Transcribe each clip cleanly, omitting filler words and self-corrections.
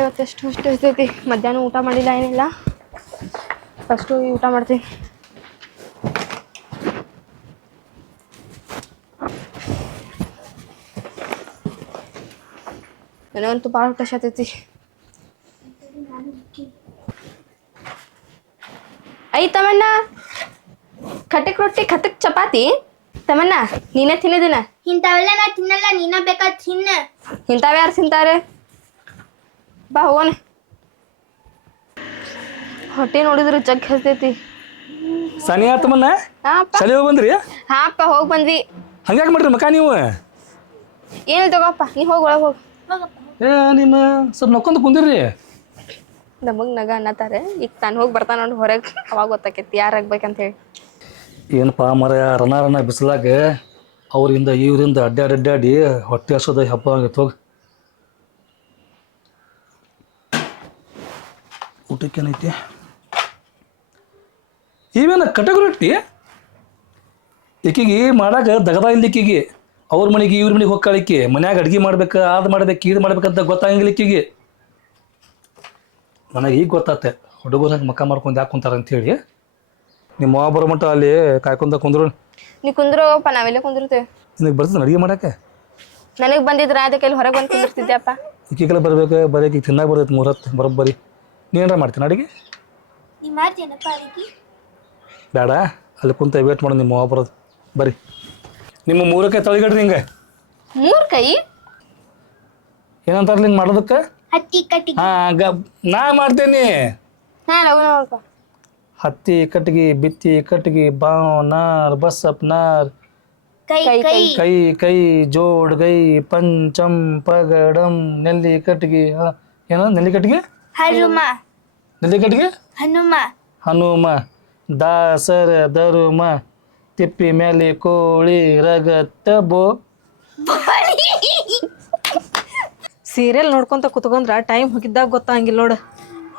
ಇವತ್ತು ಎಷ್ಟು ಇರ್ತೈತಿ. ಮಧ್ಯಾಹ್ನ ಊಟ ಮಾಡಿಲ್ಲ ಏನಿಲ್ಲ. ಫಸ್ಟು ಊಟ ಮಾಡ್ತೀನಿ. ನನಗಂತೂ ಭಾಳ ಊಟ ಶಾತೈತಿ. ಐ ತಮಣ್ಣ, ಖಟಕ್ ರೊಟ್ಟಿ ಖಟಕ್ ಚಪಾತಿ. ತಮಣ್ಣ ನೀನೇ ತಿನ್ನೋದಿನ? ಇಂಥವೆಲ್ಲ ನಾ ತಿನ್ನಲ್ಲ, ನೀನ ಬೇಕಾದ ತಿನ್ನ. ಇಂಥವು ಯಾರು ತಿಂತಾರೆ? ಬಾ ಹೋಗೋಣ. ಹೊಟ್ಟೆ ನೋಡಿದ್ರೆ ಜಗ್ ಹಸ್ತೈತಿ. ಸನಿ ಆತಮನ್ನ ಚಳಿ ಹೋಗಿ ಬಂದ್ರಿ? ಹಾಪ್ಪ ಹೋಗಿ ಬಂದ್ವಿ. ಹಂಗ್ಯಾಕೆ ಮಾಡ್ರಿ ಮಕ್ಕ ನೀವು? ಏನು ತಗೋಪ್ಪ, ನೀ ಹೋಗಿ ಒಳಗೆ ಹೋಗಿ. ಏ ನಿಮ್ಮ ಸ್ವಲ್ಪ ನಕ್ಕೊಂದು ಕುಂದಿರ್ರಿ. ನಮಗೆ ನಗ ಅನ್ನತ್ತಾರೆ. ಈಗ ತಾನು ಹೋಗಿ ಬರ್ತಾನ ನೋಡಿ ಹೊರಗೆ, ಅವಾಗ ಗೊತ್ತಾಕೈತಿ ಯಾರಾಗ್ಬೇಕಂತ ಹೇಳಿ. ಏನಪ್ಪ ಮರ ರನ ಬಿಸಿಲಾಗ ಅವ್ರಿಂದ ಇವರಿಂದ ಅಡ್ಡಾಡಿ ಹೊಟ್ಟೆ ಹಸೋದ ಹಬ್ಬ ಆಗೈತೆ. ಹೋಗಿ ಊಟಕ್ಕೇನೈತಿ? ಇವೇನ ಕಟಕ ರೊಟ್ಟಿ ಈಕಿಗೆ ಮಾಡಾಕ ದಗದ ಇಲ್ಲಿಕ್ಕಿಗೆ. ಅವ್ರ ಮನೆಗೆ ಇವ್ರ ಮನೆಗೆ ಹೋಗ್ಕಾಳಿಕ್ಕಿ ಮನ್ಯಾಗ ಅಡ್ಗೆ ಮಾಡ್ಬೇಕು, ಅದು ಮಾಡ್ಬೇಕು, ಇದು ಮಾಡ್ಬೇಕಂತ ಗೊತ್ತಾಗಂಗಿಲ್ಲ ಈಕಿಗೆ. ನನಗೆ ಈಗ ಗೊತ್ತಾತೆ ಹುಡುಗರಾಗ ಮಕ್ಕ ಮಾಡ್ಕೊಂಡು ಯಾಕೆ ಕುಂತಾರ ಅಂಥೇಳಿ. ನಿಮ್ಮ ಮಾವ ಬರೋ ಮಟ್ಟ ಅಲ್ಲಿ ಕಾಯ್ಕೊಂತ ಕುಂದ್ರು. ನೀ ಕುಂದ್ರೋಪ್ಪ, ನಾವೆಲ್ಲೇ ಕುಂದಿರ್ತೇವೆ. ನಿನಗೆ ಬರ್ತೀನಿ ಅಡುಗೆ ಮಾಡಕ್ಕೆ? ನನಗೆ ಬಂದಿದ್ರೆ ಅದಕ್ಕೆ ಇಲ್ಲಿ ಹೊರಗೆ ಬಂದು ಕುಂದಿರ್ತಿದ್ಯಪ್ಪ. ಈಕೆಲ್ಲ ಬರ್ಬೇಕು, ಬರೀ ತಿನ್ನಾಗ ಬರ್ತೈತೆ ಮೂರತ್ತು ಬರೋಬ್ಬರಿ. ನೀನಾರ ಮಾಡ್ತೀನಿ ಅಡುಗೆ? ನೀ ಮಾಡ್ತೀನಪ್ಪ ಅಡಿಗೆ? ಬೇಡ, ಅಲ್ಲಿ ಕುಂತ ವೇಟ್ ಮಾಡೋದು ನಿಮ್ಮ ಮಾವ ಬರೋದು. ಬರ್ರಿ, ನಿಮ್ಮ ಮೂರಕ್ಕೆ ತಳಿಗಡ್ರಿ. ಹಿಂಗೆ 3 ಕೈ ಏನಂತಾರಲ್ಲ ಹಿಂಗೆ ಮಾಡೋದಕ್ಕೆ? ಹತ್ತಿ ಕಟ್ಟಿ. ಹಾಂ ನಾ ಮಾಡ್ತೇನೆ. ನೋಡಪ್ಪ. ಹತ್ತಿ ಕಟ್ಗಿ, ಬಿತ್ತಿ ಕಟ್ಗಿ, ಬಾವ್ ನಾರ್, ಬಸಪ್ ನಾರ್, ಕೈ ಕೈ ಕೈ ಕೈ ಜೋಡ್ ಗೈ, ಪಂಚಮ್ ಪಗಡಂ, ನೆಲ್ಲಿ ಕಟ್ಗಿ. ಏನ ನೆಲ್ಲಿ ಕಟ್ಗಿ? ಹನುಮ. ನೆಲ್ಲಿ ಕಟ್ಗಿ ಹನುಮ. ಹನುಮ, ದಾಸರ ಧರುಮ, ತಿಪ್ಪಿ ಮೇಲೆ ಕೋಳಿ ರಗತ್ತ ಬೋ. ಸೀರಿಯಲ್ ನೋಡ್ಕೊಂತ ಕುತ್ಕೊಂಡ್ರ ಟೈಮ್ ಹೋಗಿದ್ದಾಗ ಗೊತ್ತಾಗಿಲ್ಲ ನೋಡು.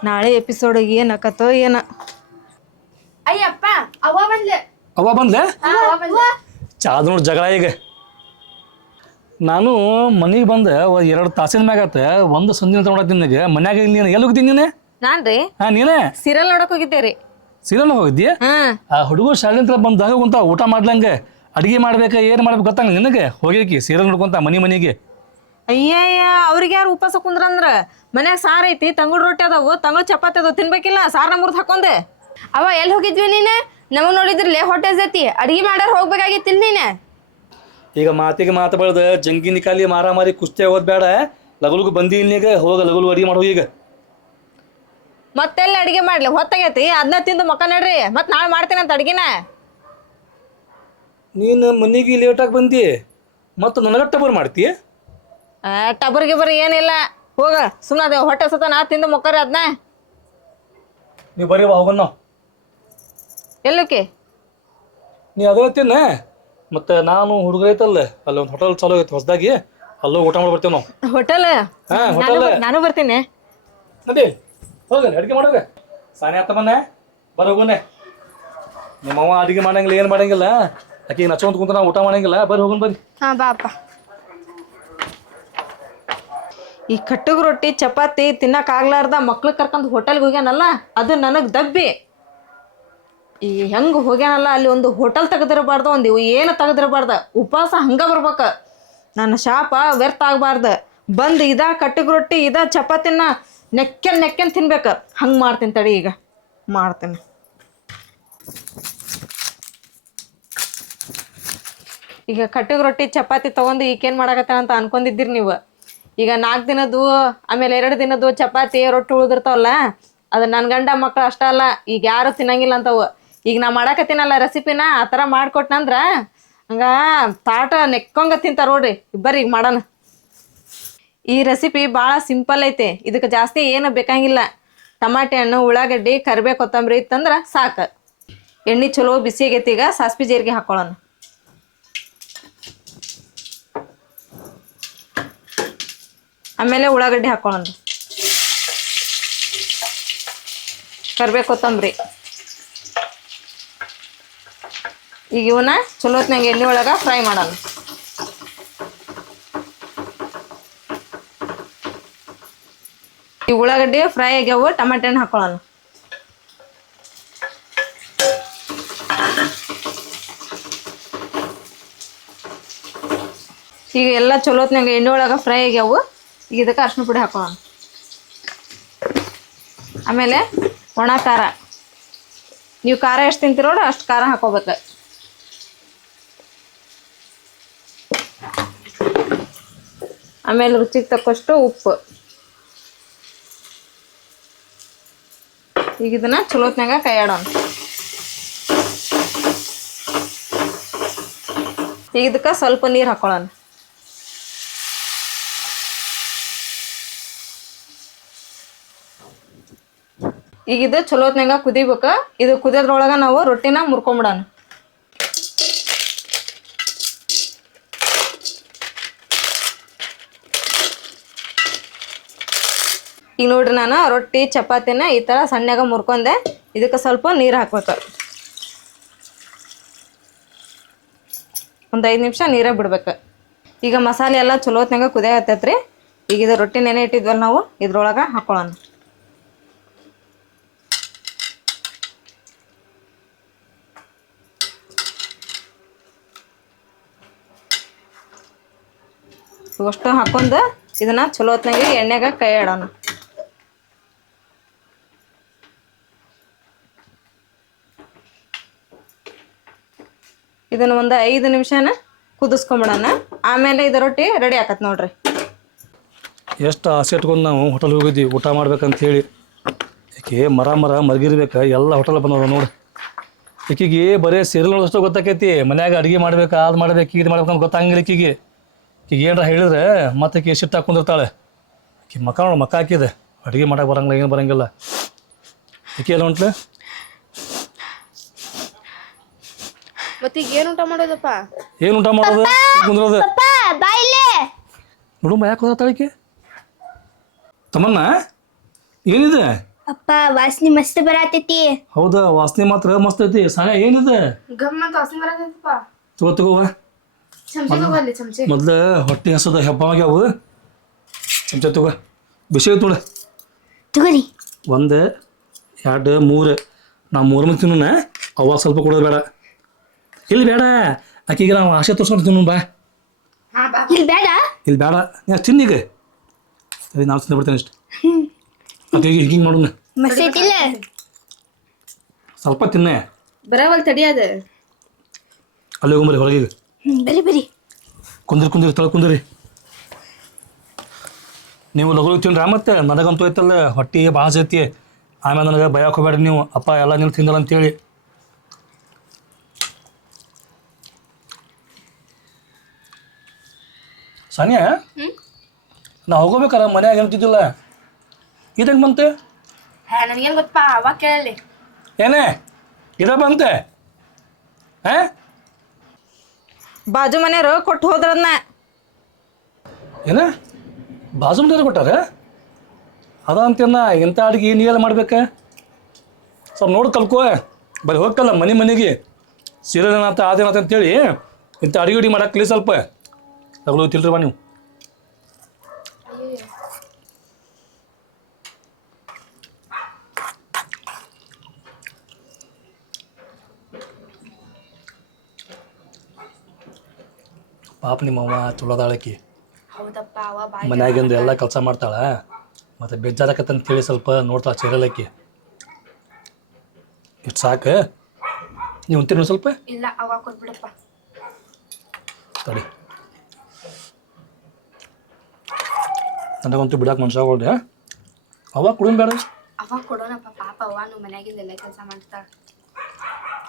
ನಾಳೆ ಎಪಿಸೋಡ್ ಏನಕತ್ತೋ ಏನ. ಅಯ್ಯಪ್ಪ ಅವ್ವ ಬಂದ್ಲೆ. ಅವ್ವ ಬಂದ್ಲೆ? ಚಾದ ನೋಡಿ ಜಗಳ ಈಗ. ನಾನು ಮನೆಗೆ ಬಂದೆ 2 ತಾಸಿನ ಮ್ಯಾಗತ್ತ. ಒಂದು ಸಂದಿನ ತಗೊಂಡಾಗ ನಿನಗೆ ಮನ್ಯಾಗ ನೀನು ಎಲ್ಲಿ ಹೋಗಿದ್ದೀನಿ ನೀನು? ನಾನ್ರಿ ನೀನೇ ಸೀರಿಯಲ್ ನೋಡಕ್ ಹೋಗಿದ್ದೇರಿ. ಸೀರಿಯಲ್ ಹೋಗಿದ್ದೀಯ? ಆ ಹುಡುಗರು ಶಾಲೆಂತ ಬಂದಾಗ ಕುಂತ ಊಟ ಮಾಡ್ಲಂಗೆ ಅಡಿಗೆ ಮಾಡ್ಬೇಕ ಏನು ಮಾಡ್ಬೇಕು ಗೊತ್ತಂಗ ನಿನಗೆ? ಹೋಗ್ಯಾಕಿ ಸೀರಿಯಲ್ ನೋಡ್ಕೊಂತ ಮನೆಗೆ. ಅಯ್ಯಯ್ಯ, ಅವ್ರಿಗೆ ಯಾರು ಉಪವಾಸ ಕುಂದ್ರಂದ್ರ? ಮನ್ಯಾಗ ಸಾರು ಐತಿ, ತಂಗುಡ್ ರೊಟ್ಟಿ ಅದಾವು, ತಂಗುಡ್ ಚಪಾತಿ ಅದಾವು, ತಿನ್ಬೇಕಿಲ್ಲ? ಸಾರ್ನ ಮುರ್ದು ಹಾಕೊಂಡೆ. ಅವ ಎಲ್ಲಿ ಹೋಗಿದ್ವಿ ನೀನು? ನಮಗ್ ನೋಡಿದ್ರಲ್ಲೇ ಹೊಟ್ಟೆ ಜತಿ ಅಡಿಗೆ ಮಾಡಾರ ಹೋಗ್ಬೇಕಾಗಿತ್ತಿಲ್ಲ ನೀನು. ಈಗ ಮಾತಿಗೆ ಮಾತು ಬೆಳ್ದ ಜಂಗಿನಿ ಕಾಲಿ ಮಾರಾಮಾರಿ ಕುಸ್ತಿ ಆಗೋದು ಬೇಡ. ಲಗುಲ್ಗು ಬಂದಿ ಇಲ್ಲಿಗ ಹೋಗ ಲಗುಲು ಅಡಿಗೆ ಮಾಡೋ. ಈಗ ಮತ್ತೆಲ್ಲ ಅಡಿಗೆ ಮಾಡ್ಲಿ? ಹೊತ್ತಾಗೈತಿ, ಅದನ್ನ ತಿಂದು ಮಕ್ಕ ನಡ್ರಿ. ಮತ್ ನಾಳೆ ಮಾಡ್ತೇನಂತ ಅಡಿಗೆನ. ನೀನು ಮನೆಗೆ ಲೇಟಾಗಿ ಬಂದಿ ಮತ್ತು ನನಗ ಟಬರ್ ಮಾಡ್ತೀಯ? ಟಬರ್ ಗಿಬರ್ ಏನಿಲ್ಲ, ಹೋಗ ಸುಮ್ಮನೆ ಅದೇ ಹೊಟ್ಟೆ ಸತ ನಾ ತಿಂದು ಮೊಕ್ಕರಿ ಅದನ್ನ. ನೀವು ಬರೀ ಹೋಗೋಣ ನಾವು. ಎಲ್ಲಕ್ಕೆ? ನೀ ಅದೇ ತಿನ್ನ. ಮತ್ತು ನಾನು ಹುಡುಗೈತಲ್ಲ ಅಲ್ಲಿ ಒಂದು ಹೋಟೆಲ್ ಚಾಲೂ ಐತೆ ಹೊಸದಾಗಿ, ಅಲ್ಲೂ ಊಟ ಮಾಡಿ ಬರ್ತೇವೆ ನಾವು. ಹೋಟೆಲ್? ಹೋಟೆಲ್ ನಾನು ಬರ್ತೀನಿ. ನಡಿ ಹೋಗ ಅಡಿಗೆ ಮಾಡೋಗ. ಸಾನಿ ಆತಮ್ಮನೆ ಬರ ಹೋಗೋಣ. ನಿಮ್ಮವ್ವ ಅಡಿಗೆ ಮಾಡಂಗಿಲ್ಲ, ಏನು ಮಾಡಂಗಿಲ್ಲ. ಆಕೆ ನಚ್ಕೊಂತ ಕುಂತ ನಾವು ಊಟ ಮಾಡಂಗಿಲ್ಲ. ಬರ್ರಿ ಹೋಗೋಣ ಬರ್ರಿ. ಹಾಂ ಬಾ ಅಪ್ಪ. ಈ ಕಟ್ಟಗ್ ರೊಟ್ಟಿ ಚಪಾತಿ ತಿನ್ನಕ್ ಆಗ್ಲಾರ್ದ ಮಕ್ಳು ಕರ್ಕೊಂಡ್ ಹೋಟೆಲ್ಗೆ ಹೋಗ್ಯಾನಲ್ಲ, ಅದು ನನಗ್ ದಬ್ಬಿ. ಈ ಹೆಂಗ್ ಹೋಗ್ಯಾನಲ್ಲ, ಅಲ್ಲಿ ಒಂದು ಹೋಟೆಲ್ ತೆಗೆದಿರಬಾರ್ದು, ಒಂದು ಏನು ತೆಗೆದಿರಬಾರ್ದ. ಉಪವಾಸ ಹಂಗ ಬರ್ಬೇಕ. ನನ್ನ ಶಾಪ ವ್ಯರ್ಥ ಆಗ್ಬಾರ್ದು. ಬಂದು ಕಟ್ಟಗ್ ರೊಟ್ಟಿ ಚಪಾತಿನ ನೆಕ್ಕನ್ ತಿನ್ಬೇಕ. ಹಂಗೆ ಮಾಡ್ತೀನಿ ತಡಿ, ಈಗ ಮಾಡ್ತೀನಿ. ಈಗ ಕಟ್ಟಗ್ ರೊಟ್ಟಿ ಚಪಾತಿ ತೊಗೊಂಡು ಈಕೇನು ಮಾಡಾಕತ್ತಾನ ಅಂತ ಅನ್ಕೊಂಡಿದ್ದೀರಿ ನೀವು. ಈಗ 4 ದಿನದ್ದು ಆಮೇಲೆ 2 ದಿನದ್ದು ಚಪಾತಿ ರೊಟ್ಟಿ ಉಳಿದಿರ್ತಾವಲ್ಲ, ಅದು ನನ್ನ ಗಂಡ ಮಕ್ಕಳು ಅಷ್ಟ ಅಲ್ಲ, ಈಗ ಯಾರು ತಿನ್ನಂಗಿಲ್ಲ ಅಂತವು. ಈಗ ನಾ ಮಾಡಾಕತ್ತೀನಲ್ಲ ರೆಸಿಪಿನ, ಆ ಥರ ಮಾಡಿಕೊಟ್ನಂದ್ರ ಹಂಗ ತಾಟ ನೆಕ್ಕೊಂಗ ತಿಂತಾರ ನೋಡ್ರಿ. ಬರ್ರಿ ಈಗ ಮಾಡೋಣ. ಈ ರೆಸಿಪಿ ಭಾಳ ಸಿಂಪಲ್ ಐತೆ. ಇದಕ್ಕೆ ಜಾಸ್ತಿ ಏನು ಬೇಕಾಗಿಲ್ಲ. ಟಮಾಟೆ ಹಣ್ಣು, ಉಳ್ಳಾಗಡ್ಡಿ, ಕರಿಬೇವು, ಕೊತ್ತಂಬರಿ ಇತ್ತಂದ್ರೆ ಸಾಕು. ಎಣ್ಣೆ ಚಲೋ ಬಿಸಿ ಆಗೈತಿ. ಈಗ ಸಾಸ್ವಿ ಜೀರಿಗೆ ಹಾಕೊಳ್ಳೋಣ. ಆಮೇಲೆ ಉಳ್ಳಾಗಡ್ಡಿ ಹಾಕೊಳ್ಳೋಣ, ಕರಿಬೇವು, ಕೊತ್ತಂಬರಿ. ಈಗ ಇವನ್ನ ಚಲೋ ಹೊತ್ನಾಗ ಎಣ್ಣೆ ಒಳಗೆ ಫ್ರೈ ಮಾಡೋಣ. ಈ ಉಳ್ಳಾಗಡ್ಡಿ ಫ್ರೈ ಆಗ್ಯಾವು, ಟಮಾಟೆ ಹಣ್ಣು ಹಾಕೊಳ್ಳೋಣ. ಈಗ ಎಲ್ಲ ಚಲೋತ್ನಾಗ ಎಣ್ಣೆ ಒಳಗೆ ಫ್ರೈ ಆಗ್ಯಾವು. ಈಗ ಇದಕ್ಕೆ ಅರ್ಶಿನ ಪುಡಿ ಹಾಕೊಳ್ಳೋಣ. ಆಮೇಲೆ ಒಣ ಖಾರ, ನೀವು ಖಾರ ಎಷ್ಟು ತಿಂತೀರೋ ಅಷ್ಟು ಖಾರ ಹಾಕೋಬೇಕು. ಆಮೇಲೆ ರುಚಿಗೆ ತಕ್ಕಷ್ಟು ಉಪ್ಪು. ಈಗ ಇದನ್ನ ಚಲೋತ್ನಾಗ ಕೈ ಆಡೋಣ. ಈಗ ಇದಕ್ಕೆ ಸ್ವಲ್ಪ ನೀರು ಹಾಕೊಳ್ಳೋಣ. ಈಗ ಇದು ಚಲೋತ್ನಾಗ ಕುದಿಬೇಕು. ಇದು ಕುದಿಯೋದ್ರೊಳಗೆ ನಾವು ರೊಟ್ಟಿನ ಮುರ್ಕೊಂಬಿಡೋಣ. ಈಗ ನೋಡ್ರಿ, ನಾನು ರೊಟ್ಟಿ ಚಪಾತಿನ ಈ ಥರ ಸಣ್ಣಗೆ ಮುರ್ಕೊಂಡೆ. ಇದಕ್ಕೆ ಸ್ವಲ್ಪ ನೀರು ಹಾಕ್ಬೇಕು. ಒಂದು 5 ನಿಮಿಷ ನೀರೇ ಬಿಡ್ಬೇಕು. ಈಗ ಮಸಾಲೆ ಎಲ್ಲ ಚಲೋತ್ನಾಗ ಕುದಿಯತ್ತೈತ್ರಿ. ಈಗ ಇದು ರೊಟ್ಟಿ ನೆನೆ ಇಟ್ಟಿದ್ವಲ್ಲ ನಾವು, ಇದ್ರೊಳಗೆ ಹಾಕೊಳ್ಳೋಣ. ಇವಷ್ಟು ಹಾಕೊಂಡು ಇದನ್ನ ಚಲೋತ್ನಾಗೆ ಎಣ್ಣೆಗ ಕೈ ಆಡೋಣ. ಇದನ್ನ ಒಂದು 5 ನಿಮಿಷನ ಕುದಿಸ್ಕೊಂಬಿಡೋಣ. ಆಮೇಲೆ ಇದು ರೊಟ್ಟಿ ರೆಡಿ ಆಕತ್ ನೋಡ್ರಿ. ಎಷ್ಟು ಆಸೆ ಇಟ್ಕೊಂಡು ನಾವು ಹೋಟೆಲ್ ಹೋಗಿದ್ವಿ ಊಟ ಮಾಡ್ಬೇಕಂತ ಹೇಳಿ. ಈಕೆ ಮರ ಮರಗಿರ್ಬೇಕು, ಎಲ್ಲ ಹೋಟೆಲ್ ಬಂದದ ನೋಡಿ. ಈಕಿಗೆ ಬರೀ ಸೀರಿಯಲ್ ನೋಡೋಷ್ಟು ಗೊತ್ತಾಕೈತಿ. ಮನ್ಯಾಗ ಅಡುಗೆ ಮಾಡ್ಬೇಕು, ಅದು ಮಾಡ್ಬೇಕು, ಇದು ಮಾಡ್ಬೇಕಂತ ಗೊತ್ತಾಗಿಲ್ಲ ಈಕಿಗೆ. ಈಗ ಏನಾರ ಹೇಳಿದ್ರೆ ಮತ್ತೆ ಈಕೆ ಶಿಫ್ಟ್ ಹಾಕೊಂಡಿರ್ತಾಳೆ. ಈಕೆ ಮಕ್ಕ ನೋಡಿ, ಮಕ್ಕ ಹಾಕಿದೆ, ಅಡುಗೆ ಮಾಡಕ್ಕೆ ಬರಂಗಿಲ್ಲ, ಏನು ಬರಂಗಿಲ್ಲ. ಈಕೆ ಎಲ್ಲ ಹೊಂಟ್ಲೆ. ಮತ್ತೆ ಈಗ ಏನು ಊಟ ಮಾಡೋದಪ್ಪ? ಏನು ಊಟ ಮಾಡೋದು? ಕುಂದ್ರೋದು. ಬಾಯಿಲೆ ನೋಡು ಯಾಕೆ ಹೋದಾತಾಳೆ ಈಕೆ. ತಮ್ಮನ್ನ ಏನಿದೆ? ಅಪ್ಪ ವಾಸನೆ ಮಸ್ತ್ ಬರತೈತಿ. ಹೌದಾ, ವಾಸನೆ ಮಾತ್ರ ಮಸ್ತ್ ಐತಿ. ಸಾಯ ಏನಿದೆ? ಗಮ್ಮತ್ ವಾಸನೆ ಬರತೈತಪ್ಪ. ತಗೋವ ಚಮಚೆ ತಗೋಲ್ಲಿ, ಚಮಚೆ. ಮೊದ್ಲು ಹೊಟ್ಟೆ ಹಸದ ಹೆಬ್ಬ ಆಗ್ಯಾವು. ಚಮಚ ತಗೋ, ಬಿಸಿ ಐತಿ ನೋಡ. ತಗೋರಿ. 1 2 3 ನಾ 3 ಮಂದಿ ತಿನ್ನೋಣ. ಅವ ಸ್ವಲ್ಪ ಕೊಡೋದು ಬೇಡ. ಇಲ್ಲಿ ಬೇಡ, ಆಕೆಗೆ ನಾವು ಆಸೆ ತೋರ್ಸ್ಕೊಂಡು ತಿನ್ನೋಣ ಬಾ. ಇಲ್ಲಿ ಬೇಡ. ಇಲ್ಲಿ ಬೇಡ, ನೀನು ತಿನ್ನೀಗ. ಸರಿ, ನಾನು ತಿಂದು ಬಿಡ್ತೇನೆ ಇಷ್ಟು. ಆಕೆಗೆ ಹಿಂಗೆ ಮಾಡೋಣ. ಮಸ್ತ್ ಐತಿಲ್ಲ? ಸ್ವಲ್ಪ ತಿನ್ನೆ. ಬರವಲ್ ತಡಿಯದ. ಅಲ್ಲಿ ಹೋಗಂಬರಿ ಹೊರಗೆ. ಬರಿ ಕುಂದ್ರಿ ತಳ ಕುಂದ್ರಿ. ನೀವು ಲಘು ತಿನ್ರಿ. ಮತ್ತೆ ನನಗಂತೂ ಐತಲ್ಲ ಹೊಟ್ಟೆ ಭಾಳ ಐತಿ. ಆಮೇಲೆ ನನಗೆ ಭಯಕ್ಕೆ ಹೋಗ್ಬೇಡ್ರಿ ನೀವು. ಅಪ್ಪ ಎಲ್ಲ ನೀವು ತಿಂದಲ್ಲ ಅಂತೇಳಿ. ಸಾನಿಯಾ, ನಾ ಹೋಗೋಬೇಕಾರ ಮನ್ಯಾಗ ಹೇಳ್ತಿದ್ದಿಲ್ಲ. ಇದಂಗೆ ಬಂತೆ? ನನಗೇನು ಗೊತ್ತಪ್ಪ, ಅವಾಗ ಕೇಳಲಿ. ಏನೇ ಇದ ಬಂತೆ? ಬಾಜು ಮನೆಯವರು ಕೊಟ್ಟು ಹೋದ್ರನ್ನ. ಏನ ಬಾಜು ಮನೆಯವ್ರು ಕೊಟ್ಟಾರ? ಅದ ಅಂತೇನ ಇಂಥ ಅಡುಗೆ ನೀ ಎಲ್ಲ ಮಾಡ್ಬೇಕು? ಸ್ವಲ್ಪ ನೋಡಿ ಕಲ್ಕೋ. ಬರೀ ಹೋಗ್ಕಲ್ಲ ಮನೆಗೆ ಸೀರಿಯಲ್ ಏನಾತ ಅದೇನಾತ ಅಂತೇಳಿ ಇಂಥ ಅಡುಗೆ ಮಾಡಕ್ಕೆ ಕಲಿ ಸ್ವಲ್ಪ. ತಗೊಳ್ಳೋ ತಿಳ್ರಿ ಬಾ ನೀವು. ಪಾಪ ನಿಮ್ಮವ್ವ ಚಲೋದಾಳಕಿ. ಹೌದಪ್ಪ, ಅವ ಬಾಯ್ ಮನ್ಯಾಗಿಂದ ಎಲ್ಲ ಕೆಲಸ ಮಾಡ್ತಾಳ. ಮತ್ತು ಬೇಜಾರಕತ್ತಂತೇಳಿ ಸ್ವಲ್ಪ ನೋಡ್ತಾಳೆ ಸೀರಿಯಲಕ್ಕಿ. ಇಷ್ಟು ಸಾಕು. ನೀವು ಅಂತೀರಿ ಸ್ವಲ್ಪ? ಇಲ್ಲ, ಅವ ಕೊಟ್ಬಿಡಪ್ಪ. ತಡಿ, ನನಗಂತೂ ಬಿಡಕ್ಕೆ ಮನ್ಸಾಗೋಲ್ದೆ. ಅವಾಗ ಕುಡಿಯೋಣ ಬೇಡ? ಅವ ಕೊಡೋಣಪ್ಪ, ಪಾಪ ಅವನು ಮನ್ಯಾಗಿಂದ ಎಲ್ಲ ಕೆಲಸ ಮಾಡ್ತಾಳ.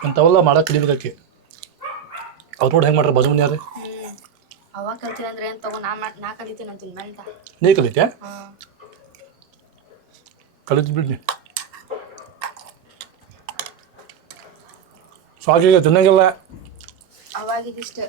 ಅಂಥವೆಲ್ಲ ಮಾಡಕ್ಕೆ ಕಲಿಬೇಕಾಕಿ. ಅವ್ರು ನೋಡಿ ಹೆಂಗೆ ಮಾಡ್ರಿ ಬಾಜು ಮನ್ಯಾರ. ಅವ ಕಲ್ತೀನಿ ಅಂದ್ರೆ ಏನು ತಗೋ, ನಾ ಕಲಿತೀನಿ ಅಂತೀನಿ ಮೆಂತ. ನೀ ಕಲಿತ್ಯಾ? ಕಲಿತು ಬಿಡ್ನಿ. ಸ್ವಾಗೀಗ ತಿನ್ನಂಗಿಲ್ಲ. ಅವಾಗಿದಿಷ್ಟು